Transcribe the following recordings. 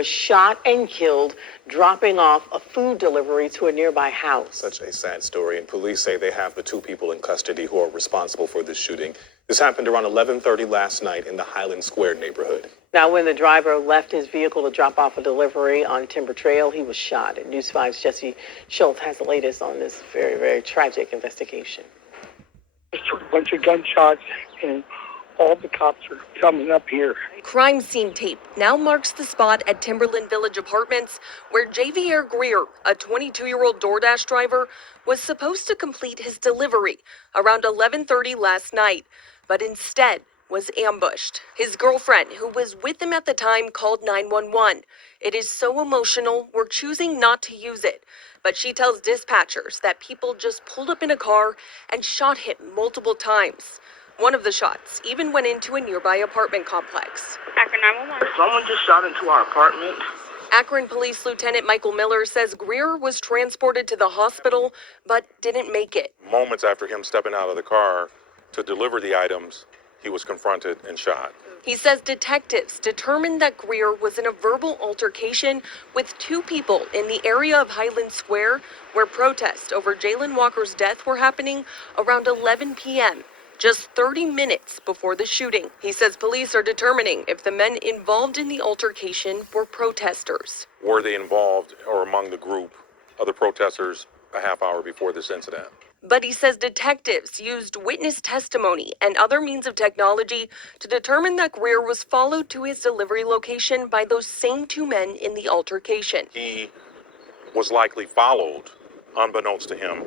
was shot and killed dropping off a food delivery to a nearby house. Such a sad story, and police say they have the two people in custody who are responsible for this shooting. This happened around 11:30 last night in the Highland Square neighborhood. Now, when the driver left his vehicle to drop off a delivery on Timber Trail, he was shot. And News 5's Jesse Schultz has the latest on this very, very tragic investigation. Just a bunch of gunshots, and all the cops are coming up here. Crime scene tape now marks the spot at Timberland Village Apartments where Javier Greer, a 22-year-old Doordash driver, was supposed to complete his delivery around 11:30 last night, but instead was ambushed. His girlfriend, who was with him at the time, called 911. It is so emotional, we're choosing not to use it. But she tells dispatchers that people just pulled up in a car and shot him multiple times. One of the shots even went into a nearby apartment complex. Akron 911. Someone just shot into our apartment. Akron Police Lieutenant Michael Miller says Greer was transported to the hospital, but didn't make it. Moments after him stepping out of the car to deliver the items, he was confronted and shot. He says detectives determined that Greer was in a verbal altercation with two people in the area of Highland Square, where protests over Jayland Walker's death were happening around 11 p.m., just 30 minutes before the shooting. He says police are determining if the men involved in the altercation were protesters. Were they involved or among the group of the protesters a half hour before this incident? But he says detectives used witness testimony and other means of technology to determine that Greer was followed to his delivery location by those same two men in the altercation. He was likely followed, unbeknownst to him,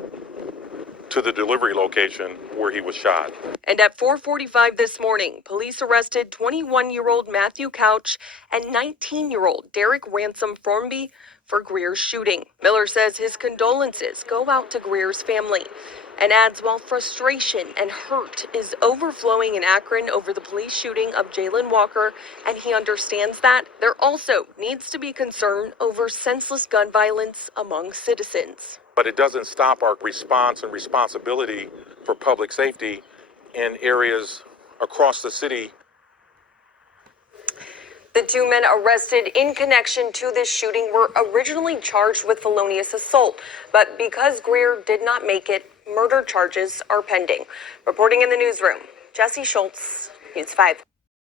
to the delivery location where he was shot. And at 4:45 this morning, police arrested 21-year-old Matthew Couch and 19-year-old Derek Ransom Formby for Greer's shooting. Miller says his condolences go out to Greer's family and adds while frustration and hurt is overflowing in Akron over the police shooting of Jayland Walker, and he understands that, there also needs to be concern over senseless gun violence among citizens. But it doesn't stop our response and responsibility for public safety in areas across the city. The two men arrested in connection to this shooting were originally charged with felonious assault, but because Greer did not make it, murder charges are pending. Reporting in the newsroom, Jesse Schultz, News 5.